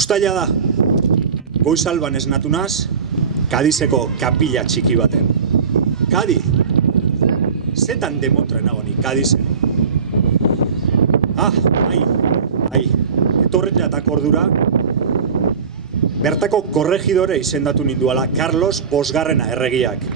Uztaila da, goizalban esnatu naz, Kadizeko kapila txiki baten. Kadi, zetan demontre nagoni, Kadizen. Bai, etorreta eta kordura, bertako korregidore izendatu ninduala Carlos Bosgarrena erregiak.